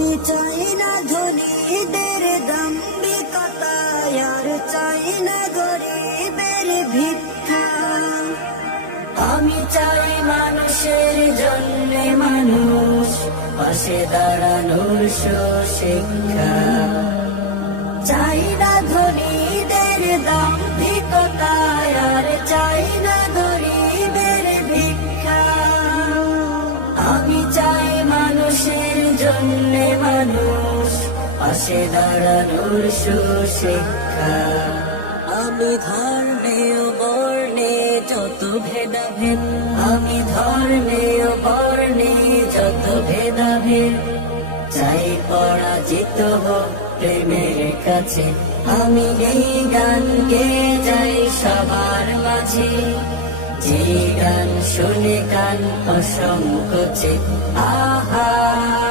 আমি চাই না ধনীদের দাম্ভিকতা, আর চাই না গরিবের ভিক্ষা। আমি চাই মানুষের জন্য মানুষ, পাশে দাঁড়ানোর শিক্ষা জন্য মানুষ পাশে দাঁড়ানোর সুশিক্ষা। আমি ধর্মে ও বর্ণে যত ভেদাভেদ, আমি ধর্মে ও বর্ণে যত ভেদাভেদ। চাই পরাজিত হোক প্রেমের কাছে, আমি এই গান গে যাই সবার মাঝে। যে গান শুনে গান অসংকোচে আহা আহা!